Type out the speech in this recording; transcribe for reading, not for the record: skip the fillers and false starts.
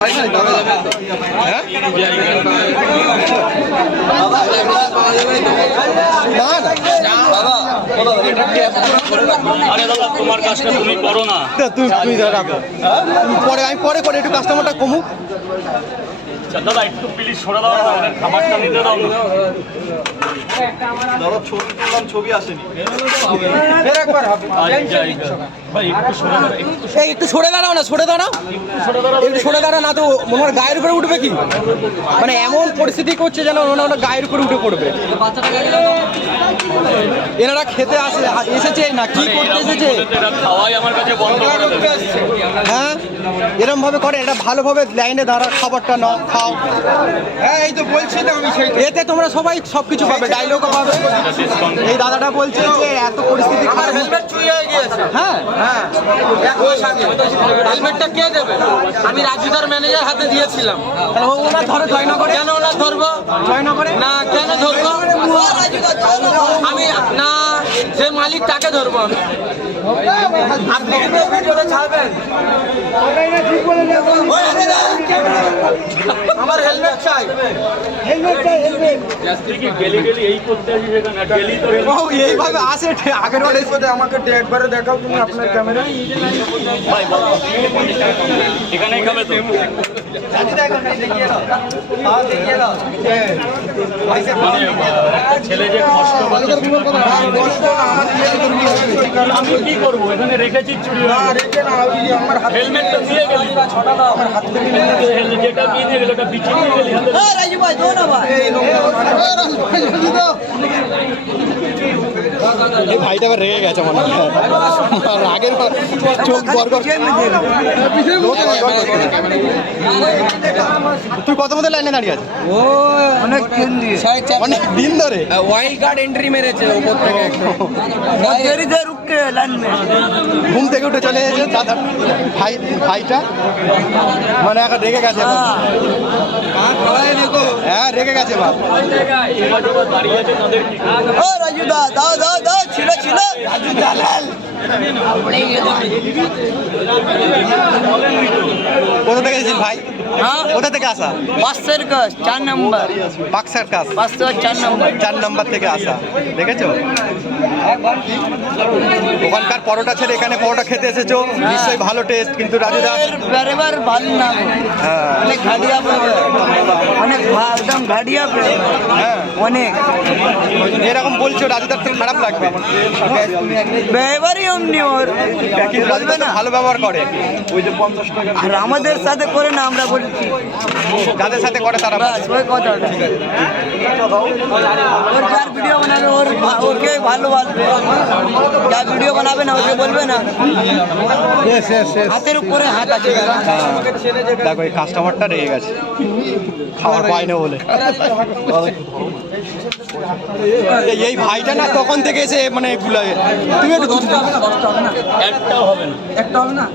না তোমার কাজটা তুমি করো না, তুই রাখো, পরে আমি পরে করে একটু কাস্টমারটা কমুক। দাদা একটু প্লিজ সরে দাও না, ওদের খাবারটা নিতে দাও না। দাদা ছবি তুললাম, ছবি আসেনি। ভাই একটু সরে দাও, একটু সরে দাঁড়াও না, সরে দাঁড়াও, একটু সরে দাঁড়াও না তো মনে হয় গায়ের উপরে উঠবে কি, মানে এমন পরিস্থিতি করছে যেন ওনারা গায়ের উপরে উঠে পড়বে। এনারা খেতে এসেছে না কি করতে এসেছে, খাওয়াই আমার কাছে বন্ধ করে দেবে। হ্যাঁ এরকম ভাবে করে, এটা ভালোভাবে লাইনে দাঁড়া, খাবারটা নাও, খাও। হ্যাঁ এই তো বলছি না আমি, এতে তোমরা সবাই সবকিছু পাবে, ডায়লগও পাবে। এই দাদাটা বলছে যে এত পরিস্থিতি খারাপ, হেলমেট চুরি হয়ে গিয়েছে। হ্যাঁ হ্যাঁ, এক মাস আগে হেলমেটটা কে দেবে? আমি রাজুদার ম্যানেজার হাতে দিয়েছিলাম। তাহলে ওনার ধরো জয়নগরে, কেন ওরা ধরবো? জয়নগরে না কেন ধরবো? আমি না, যে মালিক তাকে ধরবো আমি। আপনি কিন্তু ভিডিওটা ছাড়বেন। আমার হেলমেট চাই, হেলমেট চাই, হেলমেট। গেলি গেলি এই করতে আসি, সেখানে গেলি তো ও এইভাবে আসে আগের বার আমাকে একবারে দেখাও তুমি আপনার ক্যামেরা। ভাই বলো, এখানেই খাবে তো? মানে ছেলে যে কষ্ট করছে, আমি কি করবো? এখানে রেখেছি চুরি হেলমেটটা দিয়ে গেলি, যেটা দিয়ে দিয়ে গেল ওটা বিছিয়ে দিয়ে গেলি। এই ভাইটা আবার রেগে গেছে মনে হয়, আগের চোখ বরগর। তুই কত মধ্যে লাইনে দাঁড়িয়ে আছে? ও অনেক অনেক দিন ধরে ওয়াইল্ড কার্ড এন্ট্রি মেরেছে ওপর থেকে। দেরিতে রুকে লাইন মে ঘুম থেকে উঠে চলে এসেছে দাদা ভাইটা, মানে এখন রেগে গেছে। হ্যাঁ রেগে গেছে বা দাঁড়িয়ে আছে তাদের কি? ও রাজু দা দাও দাও দাও, ছিল ছিল রাজু দালাল। কোথা থেকে এসেছিস ভাই? হ্যাঁ কোথা থেকে আসা? বাসের কাজ 4 নম্বর, বাক্সার কাজ, 4 নম্বর। 4 নম্বর থেকে আসা, দেখেছো? ওখানকার পরোটা ছেড়ে এখানে পরোটা খেতে এসেছো, নিশ্চয়ই ভালো টেস্ট, কিন্তু রাজুদা বেরেবার ভালো না, হ্যাঁ অনেক ঘাটিয়া ফ্লেভার, অনেক একদম ঘাটিয়া ফ্লেভার, হ্যাঁ অনেক। এরকম বলছো রাজুদার তো খারাপ লাগবে, ব্যবহারই অমনি ওর, কিন্তু রাজুদা তো ভালো ব্যবহার করে। আর আমাদের সাথে করে না, আমরা বলছি যাদের সাথে করে তারা বাস ওই কথা। ওর যার ভিডিও বানাবে ওকে ভালোবাসবে, যার ভিডিও বানাবে না ওকে বলবে না। হাতের উপরে হাত আছে। দেখো এই কাস্টমারটা রেগে গেছে, খাওয়ার পায় না বলে। এই ভাইটা না তখন থেকে এসে মানে গুলায়, তুমি একটু একটাও হবে না, একটা হবে না।